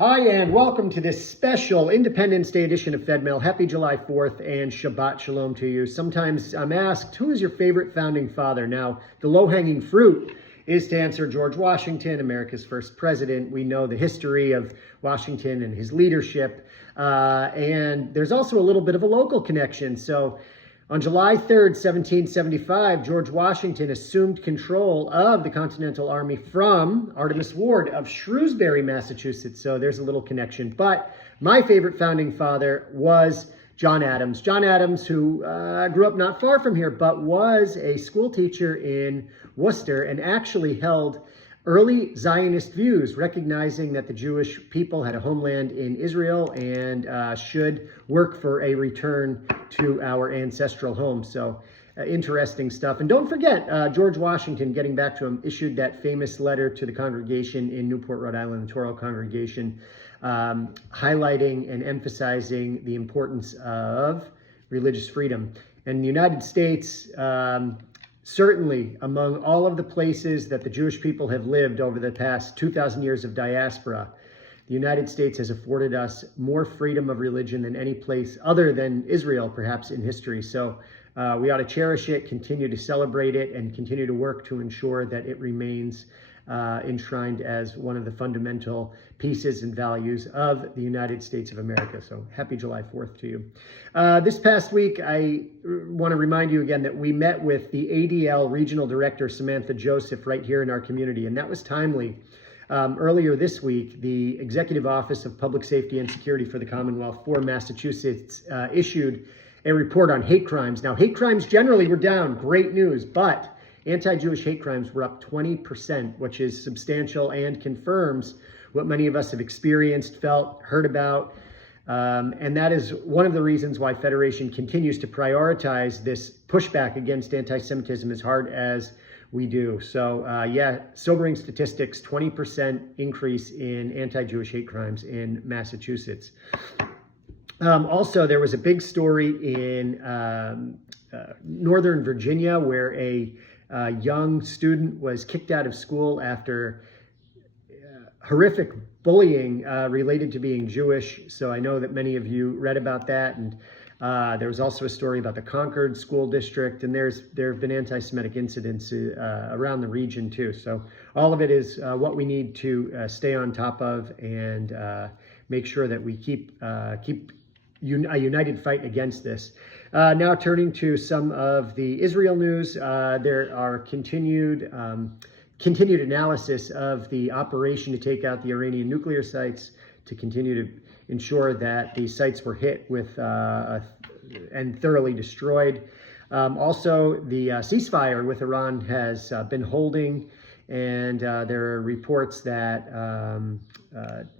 Hi, and welcome to this special Independence Day edition of Fedmail. Happy July 4th and Shabbat Shalom to you. Sometimes I'm asked, who is your favorite founding father? Now, the low-hanging fruit is to answer George Washington, America's first president. We know the history of Washington and his leadership. And there's also a little bit of a local connection. So on July 3rd, 1775, George Washington assumed control of the Continental Army from Artemas Ward of Shrewsbury, Massachusetts. So there's a little connection. But my favorite founding father was John Adams. John Adams, who grew up not far from here, but was a school teacher in Worcester and actually held early Zionist views, recognizing that the Jewish people had a homeland in Israel and should work for a return to our ancestral home. So interesting stuff. And don't forget, George Washington, getting back to him, issued that famous letter to the congregation in Newport, Rhode Island, the Toro congregation, highlighting and emphasizing the importance of religious freedom. And the United States, certainly among all of the places that the Jewish people have lived over the past 2,000 years of diaspora, the United States has afforded us more freedom of religion than any place other than Israel, perhaps, in history. So we ought to cherish it, continue to celebrate it, and continue to work to ensure that it remains enshrined as one of the fundamental pieces and values of the United States of America. So happy July 4th to you. This past week, I want to remind you again that we met with the ADL Regional Director, Samantha Joseph, right here in our community, and that was timely. Earlier this week, the Executive Office of Public Safety and Security for the Commonwealth for Massachusetts issued a report on hate crimes. Now, hate crimes generally were down, great news, but anti-Jewish hate crimes were up 20%, which is substantial and confirms what many of us have experienced, felt, heard about. And that is one of the reasons why Federation continues to prioritize this pushback against anti-Semitism as hard as we do. So yeah, sobering statistics, 20% increase in anti-Jewish hate crimes in Massachusetts. Also, there was a big story in Northern Virginia where a young student was kicked out of school after horrific bullying related to being Jewish. So I know that many of you read about that. And there was also a story about the Concord School District. And there have been anti-Semitic incidents around the region too. So all of it is what we need to stay on top of and make sure that we keep a united fight against this. Now turning to some of the Israel news, there are continued analysis of the operation to take out the Iranian nuclear sites, to continue to ensure that the sites were hit with and thoroughly destroyed. Also, the ceasefire with Iran has been holding, and there are reports that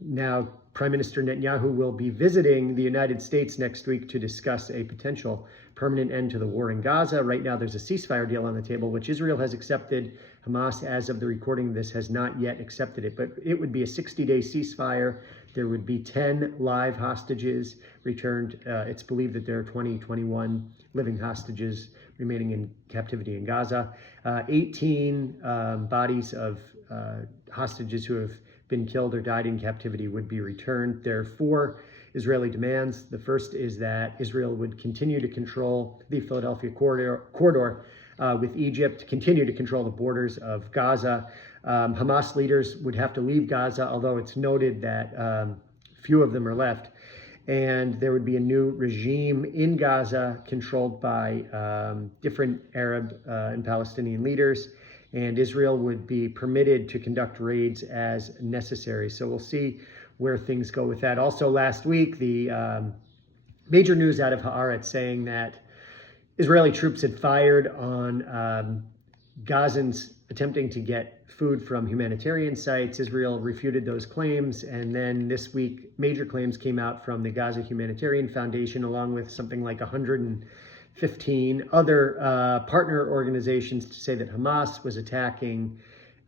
now Prime Minister Netanyahu will be visiting the United States next week to discuss a potential permanent end to the war in Gaza. Right now, there's a ceasefire deal on the table, which Israel has accepted. Hamas, as of the recording of this, has not yet accepted it, but it would be a 60-day ceasefire. There would be 10 live hostages returned. It's believed that there are 21 living hostages remaining in captivity in Gaza. 18 bodies of hostages who have been killed or died in captivity would be returned. There are 4 Israeli demands. The first is that Israel would continue to control the Philadelphia corridor with Egypt, continue to control the borders of Gaza. Hamas leaders would have to leave Gaza, although it's noted that few of them are left. And there would be a new regime in Gaza controlled by different Arab and Palestinian leaders. And Israel would be permitted to conduct raids as necessary. So we'll see where things go with that. Also last week, the major news out of Haaretz saying that Israeli troops had fired on Gazans attempting to get food from humanitarian sites. Israel refuted those claims. And then this week, major claims came out from the Gaza Humanitarian Foundation, along with something like 115 other partner organizations, to say that Hamas was attacking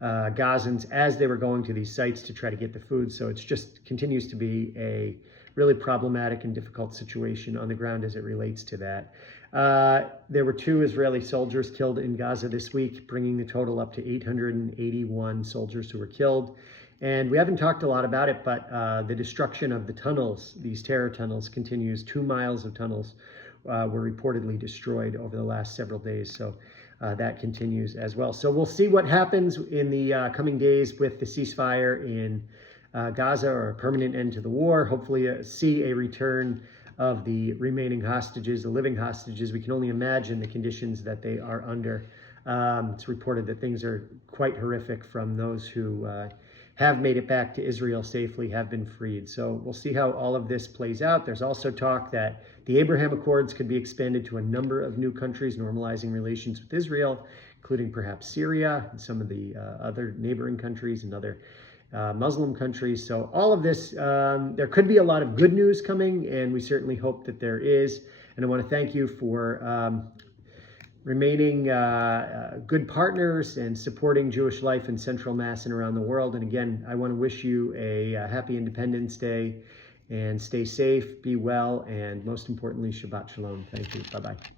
Gazans as they were going to these sites to try to get the food. So it's just continues to be a really problematic and difficult situation on the ground as it relates to that. There were 2 Israeli soldiers killed in Gaza this week, bringing the total up to 881 soldiers who were killed. And we haven't talked a lot about it, but the destruction of the tunnels, these terror tunnels, continues. 2 miles of tunnels were reportedly destroyed over the last several days. So that continues as well. So we'll see what happens in the coming days with the ceasefire in Gaza, or a permanent end to the war. Hopefully see a return of the remaining hostages, the living hostages. We can only imagine the conditions that they are under. It's reported that things are quite horrific from those who have made it back to Israel safely, have been freed. So we'll see how all of this plays out. There's also talk that the Abraham Accords could be expanded to a number of new countries, normalizing relations with Israel, including perhaps Syria and some of the other neighboring countries and other Muslim countries. So all of this, there could be a lot of good news coming, and we certainly hope that there is. And I want to thank you for remaining good partners and supporting Jewish life in Central Mass and around the world. And again, I want to wish you a happy Independence Day, and stay safe, be well, and most importantly, Shabbat Shalom. Thank you. Bye-bye.